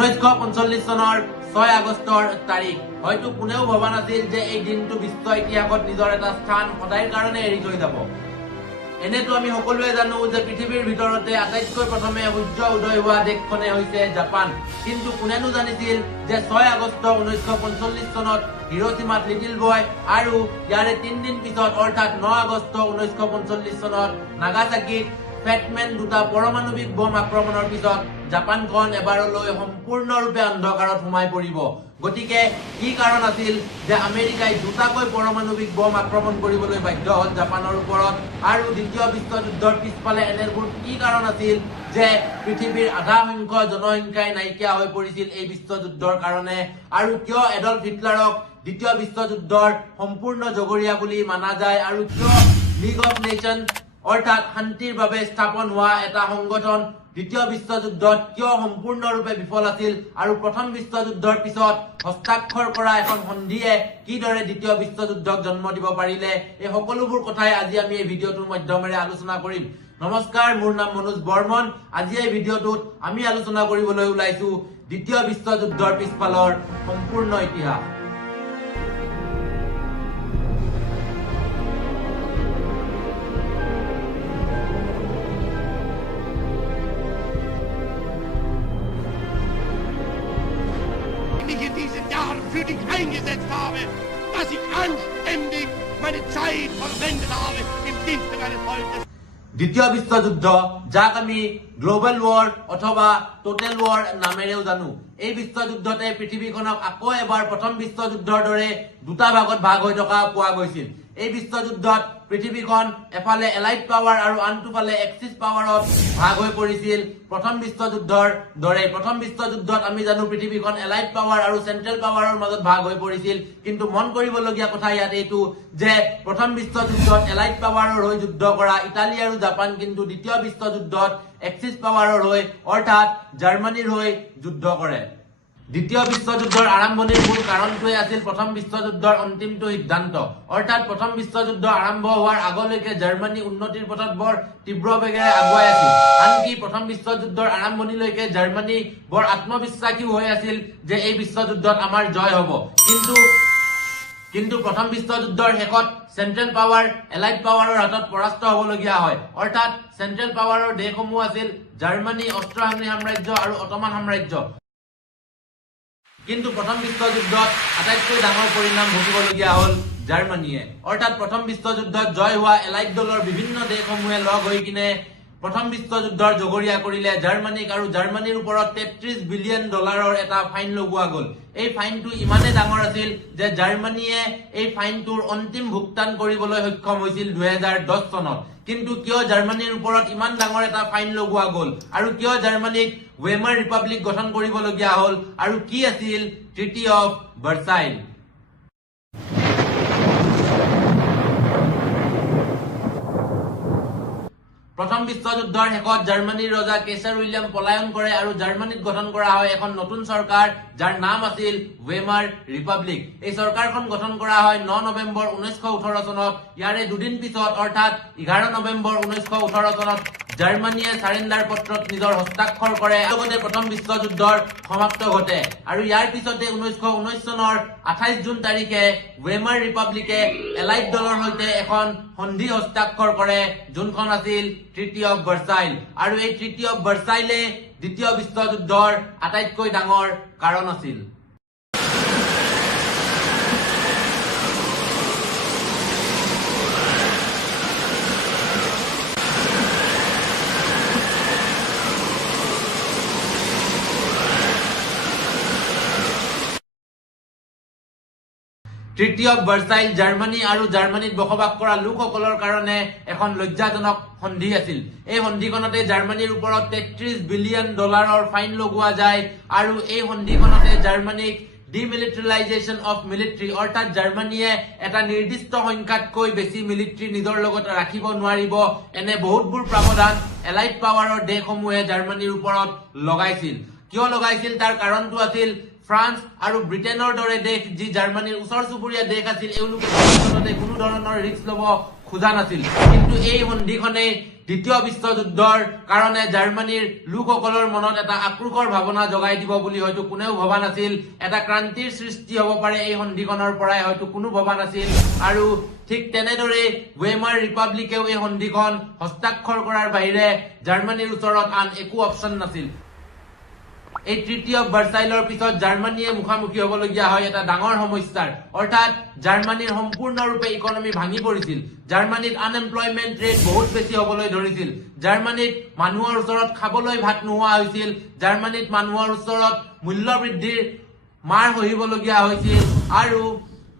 1945 চনৰ 6 আগষ্টৰ তাৰিখ হয়তো কোনেও ভবা নাছিল যে এই দিনটো বিশ্ব ইতিহাসত নিজৰ এটা স্থান সদায়ৰ কাৰণে এৰি থৈ যাব। এনেতো আমি সকলোৱে জানো যে পৃথিৱীৰ ভিতৰতে আটাইতকৈ প্ৰথমে সূৰ্য উদয় হোৱা দেশখনে হৈছে জাপান। কিন্তু কোনেনো জানিছিল যে 6 আগষ্ট 1945 চনত হিৰোশ্বিমাত লিটিল বয় আৰু ইয়াৰে 3 দিন পিছত অৰ্থাৎ 9 আগষ্ট 1945 চনত নাগাসাকিত ফেটমেন দুটা পৰমাণৱিক বোম আক্ৰমণৰ পিছত জাপানখন এবাৰলৈ সম্পূৰ্ণৰূপে অন্ধকাৰত সোমাই পৰিব। গতিকে কি কাৰণ আছিল যে আমেৰিকাই দুটাকৈ পৰমাণৱিক বোম আক্ৰমণ কৰিবলৈ বাধ্য হ'ল জাপানৰ ওপৰত, আৰু দ্বিতীয় বিশ্বযুদ্ধৰ পিছফালে এনেবোৰ কি কাৰণ আছিল যে পৃথিৱীৰ আধা সংখ্যক জনসংখ্যাই নাইকিয়া হৈ পৰিছিল এই বিশ্বযুদ্ধৰ কাৰণে, আৰু কিয় এডল্ফ হিটলাৰক দ্বিতীয় বিশ্বযুদ্ধৰ সম্পূৰ্ণ জগৰীয়া বুলি মানা যায়, আৰু কিয় লীগ অফ নেশ্যন অৰ্থাৎ শান্তিৰ বাবে স্থাপন হোৱা এটা সংগঠন দ্বিতীয় বিশ্বযুদ্ধত কিয় সম্পূৰ্ণৰূপে বিফল আছিল, আৰু প্ৰথম বিশ্বযুদ্ধৰ পিছত হস্তাক্ষৰ কৰা এখন সন্ধিয়ে কিদৰে দ্বিতীয় বিশ্বযুদ্ধক জন্ম দিব পাৰিলে, এই সকলোবোৰ কথাই আজি আমি এই ভিডিঅ'টোৰ মাধ্যমেৰে আলোচনা কৰিম। নমস্কাৰ, মোৰ নাম মনোজ বৰ্মন। আজি এই ভিডিঅ'টোত আমি আলোচনা কৰিবলৈ ওলাইছো দ্বিতীয় বিশ্বযুদ্ধৰ পিছফালৰ সম্পূৰ্ণ ইতিহাস। in diesen Jahren für dich eingesetzt habe, dass ich anständig meine Zeit verwendet habe im Dienste meines Volkes. দ্বিতীয় বিশ্বযুদ্ধ, যাক আমি গ্লোবেল ৱাৰ অথবা টোটেল ৱাৰ নামেৰেও জানো, এই বিশ্বযুদ্ধতে পৃথিৱীখনক আকৌ এবাৰ প্ৰথম বিশ্বযুদ্ধৰ দৰে দুটা ভাগত ভাগ হৈ থকা পোৱা গৈছিল। এই বিশ্বযুদ্ধত পৃথিৱীখন এফালে এলাইড পাৱাৰ আৰু আনটোফালে এক্সিছ পাৱাৰত ভাগ হৈ পৰিছিল প্ৰথম বিশ্বযুদ্ধৰ দৰে। প্ৰথম বিশ্বযুদ্ধত আমি জানো পৃথিৱীখন এলাইড পাৱাৰ আৰু চেন্ট্ৰেল পাৱাৰৰ মাজত ভাগ হৈ পৰিছিল, কিন্তু মন কৰিবলগীয়া কথা ইয়াত এইটো যে প্ৰথম বিশ্বযুদ্ধত এলাইড পাৱাৰৰ হৈ যুদ্ধ কৰা ইটালী আৰু জাপান কিন্তু দ্বিতীয় বিশ্বযুদ্ধত এক্সিছ পাৱাৰৰ হৈ অৰ্থাৎ জাৰ্মানীৰ হৈ যুদ্ধ কৰে। দ্বিতীয় বিশ্বযুদ্ধৰ আৰম্ভণিৰ মূল কাৰণটোৱে আছিল প্ৰথম বিশ্বযুদ্ধৰ অন্তিমটো সিদ্ধান্ত, অৰ্থাৎ প্ৰথম বিশ্বযুদ্ধ আৰম্ভ হোৱাৰ আগলৈকে জাৰ্মানী উন্নতিৰ পথত বৰ তীব্ৰ বেগেৰে আগুৱাই আছিল। আনকি প্ৰথম বিশ্বযুদ্ধৰ আৰম্ভণিলৈকে জাৰ্মানী বৰ আত্মবিশ্বাসীও হৈ আছিল যে এই বিশ্বযুদ্ধত আমাৰ জয় হ'ব। কিন্তু প্ৰথম বিশ্বযুদ্ধৰ শেষত চেন্ট্ৰেল পাৱাৰ এলাইড পাৱাৰৰ হাতত পৰাস্ত হ'বলগীয়া হয়। অৰ্থাৎ চেন্ট্ৰেল পাৱাৰৰ দেশসমূহ আছিল জাৰ্মানী, অষ্ট্ৰো-হাংগৰী সাম্ৰাজ্য আৰু অটোমান সাম্ৰাজ্য। কিন্তু প্ৰথম বিশ্বযুদ্ধত আটাইতকৈ ডাঙৰ পৰিণাম ভুগিবলগীয়া হ'ল জাৰ্মানীয়ে। অৰ্থাৎ প্ৰথম বিশ্বযুদ্ধত জয় হোৱা এলাইড দলৰ বিভিন্ন দেশসমূহে লগ হৈ কিনে প্ৰথম বিশ্বযুদ্ধৰ জগৰীয়া কৰিলে জাৰ্মানীক, আৰু জাৰ্মানীৰ ওপৰত $33 বিলিয়ন এটা ফাইন লগোৱা গ'ল। এই ফাইনটো ইমানেই ডাঙৰ আছিল যে জাৰ্মানীয়ে এই ফাইনটোৰ অন্তিম ভুগতান কৰিবলৈ সক্ষম হৈছিল 2010 চনত। কিন্তু কিয় জাৰ্মানীৰ ওপৰত ইমান ডাঙৰ এটা ফাইন লগোৱা গ'ল, আৰু কিয় জাৰ্মানীক ৱেমাৰ ৰিপাব্লিক গঠন কৰিবলগীয়া হ'ল, আৰু কি আছিল ট্ৰিটি অফ ভাৰ্চাইল? প্ৰথম বিশ্বযুদ্ধৰ শেষত জাৰ্মানীৰ ৰজা কেইচাৰ উইলিয়াম পলায়ন কৰে আৰু জাৰ্মানীত গঠন কৰা হয় এখন নতুন চৰকাৰ, যাৰ নাম আছিল ৱেমাৰ ৰিপাব্লিক। এই চৰকাৰখন গঠন কৰা হয় 9 নৱেম্বৰ 1918 চনত। ইয়াৰে দুদিন পিছত অৰ্থাৎ 11 নৱেম্বৰ 1918 চনত জাৰ্মানীয়ে চাৰেণ্ডাৰ পত্ৰত নিজৰ হস্তাক্ষৰ কৰে, লগতে প্ৰথম বিশ্বযুদ্ধৰ সমাপ্ত ঘটে। আৰু ইয়াৰ পিছতে 1919 চনৰ 28 জুন তাৰিখে ৱেমাৰ ৰিপাব্লিকে এলাইড দলৰ সৈতে এখন সন্ধি হস্তাক্ষৰ কৰে, যোনখন আছিল ট্ৰিটি অফ ভাৰ্চাইল। আৰু এই ট্ৰিটি অফ ভাৰ্চাইলে দ্বিতীয় বিশ্বযুদ্ধৰ আটাইতকৈ ডাঙৰ কাৰণ আছিল। ট্ৰিটি অফ ভাৰ্চাইল জাৰ্মানী আৰু জাৰ্মানীত বসবাস কৰা লোকসকলৰ কাৰণে এখন লজ্জাজনক সন্ধি আছিল। এই সন্ধিখনতে জাৰ্মানীৰ ওপৰত $33 বিলিয়ন ফাইন লগোৱা যায়, আৰু এই সন্ধিখনতে জাৰ্মানীক ডিমিলিটাৰাইজেশ্যন অফ মিলিটাৰী, অৰ্থাৎ জাৰ্মানীয়ে এটা নিৰ্দিষ্ট সংখ্যাতকৈ বেছি মিলিটাৰী নিজৰ লগত ৰাখিব নোৱাৰিব, এনে বহুতবোৰ প্ৰাৱধান এলাইড পাৱাৰৰ দেশসমূহে জাৰ্মানীৰ ওপৰত লগাইছিল। কিয় লগাইছিল তাৰ কাৰণটো আছিল ফ্ৰান্স আৰু ব্ৰিটেইনৰ দৰে দেশ, যি জাৰ্মানীৰ ওচৰ চুবুৰীয়া দেশ আছিল, এওঁলোকে ভৱিষ্যতে কোনো ধৰণৰ ৰিস্ক ল'ব খোজা নাছিল কিন্তু এই সন্ধিখনে দ্বিতীয় বিশ্বযুদ্ধৰ কাৰণে জাৰ্মানীৰ লোকসকলৰ মনত এটা আক্ৰোশৰ ভাৱনা জগাই দিব বুলি হয়তো কোনেও ভবা নাছিল এটা ক্ৰান্তিৰ সৃষ্টি হ'ব পাৰে এই সন্ধিখনৰ পৰাই হয়তো কোনো ভবা নাছিল আৰু ঠিক তেনেদৰে ওয়েমাৰ ৰিপাব্লিকেও এই সন্ধিখন হস্তাক্ষৰ কৰাৰ বাহিৰে জাৰ্মানীৰ ওচৰত আন একো অপচন নাছিল এই তৃতীয় ভাৰ্চাইলৰ পিছত জাৰ্মানীয়ে মুখামুখি হ'বলগীয়া হয় এটা ডাঙৰ সমস্যাৰ অৰ্থাৎ জাৰ্মানীৰ সম্পূৰ্ণৰূপে ইকনমি ভাঙি পৰিছিল জাৰ্মানীত আনএমপ্লয়মেন্ট ৰেট বহুত বেছি হ'বলৈ ধৰিছিল জাৰ্মানীত মানুহৰ ওচৰত খাবলৈ ভাত নোহোৱা হৈছিল জাৰ্মানীত মানুহৰ ওচৰত মূল্য বৃদ্ধিৰ মাৰ সহিবলগীয়া হৈছিল আৰু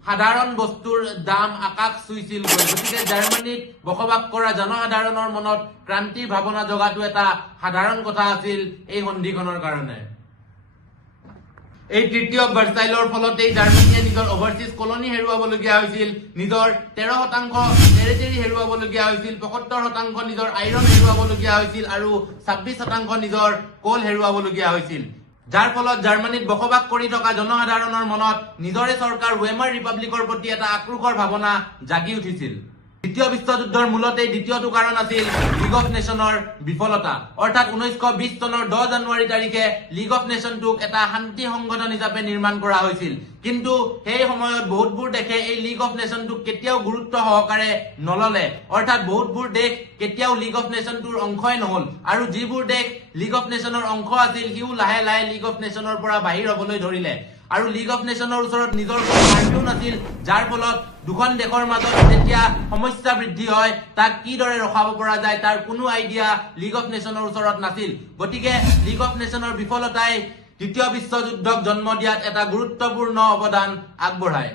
সাধাৰণ বস্তুৰ দাম আকাশ চুইছিল গতিকে জাৰ্মানীত বসবাস কৰা জনসাধাৰণৰ মনত ক্ৰান্তিৰ ভাৱনা জগাটো এটা সাধাৰণ কথা আছিল এই সন্ধিখনৰ কাৰণে এই তৃতীয় ভাৰ্চাইলৰ ফলতেই জাৰ্মানীয়ে নিজৰ অভাৰচিজ কলনি হেৰুৱাবলগীয়া হৈছিল নিজৰ 13% টেৰিটৰি হেৰুৱাবলগীয়া হৈছিল 75% নিজৰ আইৰণ হেৰুৱাবলগীয়া হৈছিল আৰু 26% নিজৰ কোল হেৰুৱাবলগীয়া হৈছিল যাৰ ফলত জাৰ্মানীত বসবাস কৰি থকা জনসাধাৰণৰ মনত নিজৰে চৰকাৰ ওয়েমাৰ ৰিপাব্লিকৰ প্ৰতি এটা আক্ৰোশৰ ভাৱনা জাগি উঠিছিল দ্বিতীয় বিশ্বযুদ্ধৰ মূলতে দ্বিতীয়টো কাৰণ আছিল লীগ অফ নেশ্যনৰ বিফলতা অৰ্থাৎ 1920 চনৰ 10 জানুৱাৰী তাৰিখে লীগ অফ নেশ্যনটোক এটা শান্তি সংগঠন হিচাপে নিৰ্মাণ কৰা হৈছিল কিন্তু সেই সময়ত বহুতবোৰ দেশে এই লীগ অফ নেশ্যনটোক কেতিয়াও গুৰুত্ব সহকাৰে নললে অৰ্থাৎ বহুতবোৰ দেশ কেতিয়াও লীগ অফ নেশ্যনটোৰ অংশই নহল আৰু যিবোৰ দেশ লীগ অফ নেশ্যনৰ অংশ আছিল সিও লাহে লাহে লীগ অফ নেশ্যনৰ পৰা বাহিৰ হ'বলৈ ধৰিলে আৰু লীগ অফ নেশ্যনৰ ওচৰত নিজৰ কোনো আৰ্মিও নাছিল যাৰ ফলত দুখন দেশৰ মাজত যেতিয়া সমস্যা বৃদ্ধি হয় তাক কিদৰে ৰখাব পৰা যায় তাৰ কোনো আইডিয়া লীগ অফ নেশ্যনৰ ওচৰত নাছিল গতিকে লীগ অফ নেশ্যনৰ বিফলতাই দ্বিতীয় বিশ্বযুদ্ধক জন্ম দিয়াত এটা গুৰুত্বপূৰ্ণ অৱদান আগবঢ়ায়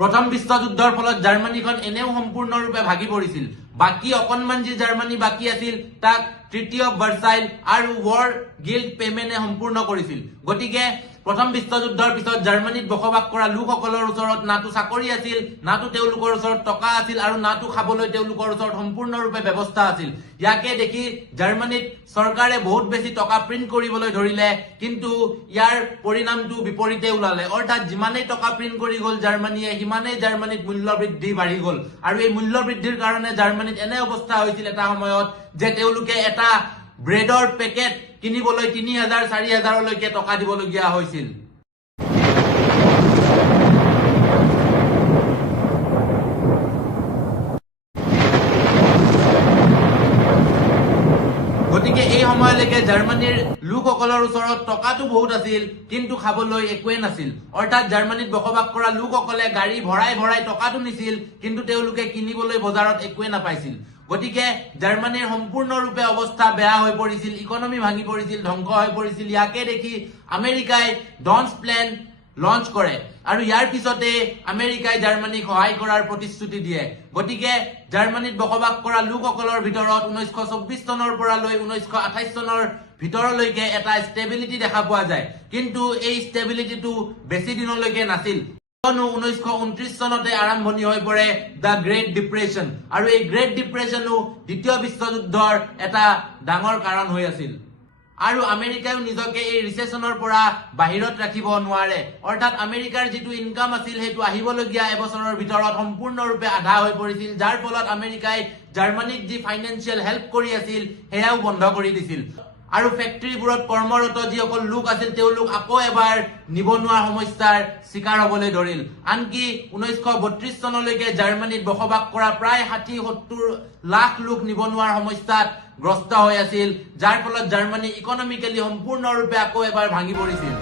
প্ৰথম বিশ্বযুদ্ধৰ ফলত জাৰ্মানীখন এনেও সম্পূৰ্ণৰূপে ভাগি পৰিছিল বাকি অকণমান যি জাৰ্মানী বাকি আছিল তাক তৃতীয় ভাৰ্চাইল আৰু ৱাৰ গিল্ড পেমেন্টে সম্পূৰ্ণ কৰিছিল গতিকে প্ৰথম বিশ্বযুদ্ধৰ পিছত জাৰ্মানীত বসবাস কৰা লোকসকলৰ ওচৰত নাটো চাকৰি আছিল নাটো তেওঁলোকৰ ওচৰত টকা আছিল আৰু নাটো খাবলৈ তেওঁলোকৰ ওচৰত সম্পূৰ্ণৰূপে ব্যৱস্থা আছিল ইয়াকে দেখি জাৰ্মানীত চৰকাৰে বহুত বেছি টকা প্ৰিন্ট কৰিবলৈ ধৰিলে কিন্তু ইয়াৰ পৰিণামটো বিপৰীতে ওলালে অৰ্থাৎ যিমানেই টকা প্ৰিন্ট কৰি গ'ল জাৰ্মানীয়ে সিমানেই জাৰ্মানীত মূল্য বৃদ্ধি বাঢ়ি গ'ল আৰু এই মূল্য বৃদ্ধিৰ কাৰণে জাৰ্মানীত এনে অৱস্থা হৈছিল এটা সময়ত যে তেওঁলোকে এটা ব্ৰেডৰ পেকেট কিনিবলৈ 3000-4000 লৈকে টকা দিবলগীয়া হৈছিল গতিকে এই সময়লৈকে জাৰ্মানীৰ লোকসকলৰ ওচৰত টকাটো বহুত আছিল কিন্তু খাবলৈ একোৱে নাছিল অৰ্থাৎ জাৰ্মানীত বসবাস কৰা লোকসকলে গাড়ী ভৰাই ভৰাই টকাটো নিছিল কিন্তু তেওঁলোকে কিনিবলৈ বজাৰত একোৱে নাপাইছিল গতিকে জাৰ্মানীৰ সম্পূৰ্ণৰূপে অৱস্থা বেয়া হৈ পৰিছিল ইকনমি ভাঙি পৰিছিল ধ্বংস হৈ পৰিছিল ইয়াকে দেখি আমেৰিকাই ডনছ প্লেন লঞ্চ কৰে আৰু ইয়াৰ পিছতে আমেৰিকাই জাৰ্মানীক সহায় কৰাৰ প্ৰতিশ্ৰুতি দিয়ে গতিকে জাৰ্মানীত বসবাস কৰা লোকসকলৰ ভিতৰত 1924 চনৰ পৰা লৈ 1928 চনৰ ভিতৰলৈকে এটা ষ্টেবিলিটি দেখা পোৱা যায় কিন্তু এই ষ্টেবিলিটিটো বেছি দিনলৈকে নাছিল 1929 চনতে আৰম্ভণি হৈ পৰে দা গ্ৰেট ডিপ্ৰেছন আৰু এই গ্ৰেট ডিপ্ৰেছনো দ্বিতীয় বিশ্বযুদ্ধৰ এটা ডাঙৰ কাৰণ হৈ আছিল আৰু আমেৰিকাও নিজকে এই ৰিসেছনৰ পৰা বাহিৰত ৰাখিব নোৱাৰে অৰ্থাৎ আমেৰিকাৰ যিটো ইনকাম আছিল হেতু আহিবলগীয়া এবছৰৰ ভিতৰত সম্পূৰ্ণৰূপে আধা হৈ পৰিছিল যাৰ ফলত আমেৰিকাই জাৰ্মানীক যি ফাইনান্সিয়েল হেল্প কৰি আছিল হেয়াও বন্ধ কৰি দিছিল আৰু ফেক্টৰীবোৰত কৰ্মৰত যিসকল লোক আছিল তেওঁলোক আকৌ এবাৰ নিবনুৱা সমস্যাৰ শিকাৰ হ'বলৈ ধৰিল আনকি 1932 চনলৈকে জাৰ্মানীত বসবাস কৰা প্ৰায় 60-70 লাখ লোক নিবনুৱাৰ সমস্যাত গ্ৰস্ত হৈ আছিল যাৰ ফলত জাৰ্মানী ইকনমিক্যালি সম্পূৰ্ণৰূপে আকৌ এবাৰ ভাঙি পৰিছিল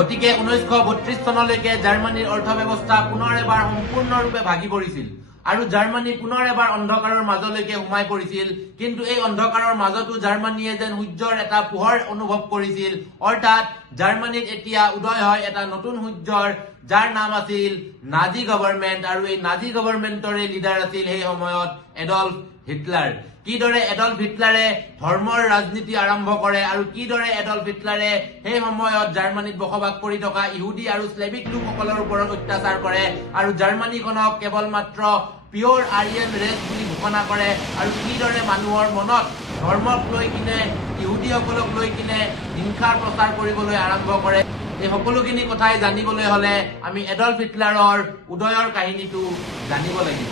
গতিকে 1932 চনলৈকে জাৰ্মানীৰ অৰ্থব্যৱস্থা পুনৰ এবাৰ সম্পূৰ্ণৰূপে ভাগি পৰিছিল আৰু জাৰ্মানী পুনৰ এবাৰ অন্ধকাৰৰ মাজলৈকে সোমাই পৰিছিল কিন্তু এই অন্ধকাৰৰ মাজতো জাৰ্মানীয়ে যেন সূৰ্যৰ এটা পোহৰ অনুভৱ কৰিছিল অৰ্থাৎ জাৰ্মানীত এতিয়া উদয় হয় এটা নতুন সূৰ্যৰ যাৰ নাম আছিল নাজি গভৰ্ণমেণ্ট আৰু এই নাজি গভৰ্ণমেণ্টৰে লিডাৰ আছিল সেই সময়ত এডলফ হিটলাৰ কিদৰে এডলফ হিটলাৰে ধৰ্মৰ ৰাজনীতি আৰম্ভ কৰে আৰু কিদৰে এডলফ হিটলাৰে সেই সময়ত জাৰ্মানীত বসবাস কৰি থকা ইহুদী আৰু স্লেভিক লোকসকলৰ ওপৰত অত্যাচাৰ কৰে আৰু জাৰ্মানীখনক কেৱল মাত্ৰ পিয়ৰ আৰিয়ান ৰেছ বুলি ঘোষণা কৰে আৰু কিদৰে মানুহৰ মনত ধৰ্মক লৈ কিনে ইহুদীসকলক লৈ কিনে হিংসাৰ প্ৰচাৰ কৰিবলৈ আৰম্ভ কৰে। এই সকলোখিনি কথাই জানিবলৈ হ'লে আমি এডল্ফ হিটলাৰৰ উদয়ৰ কাহিনীটো জানিব লাগিব।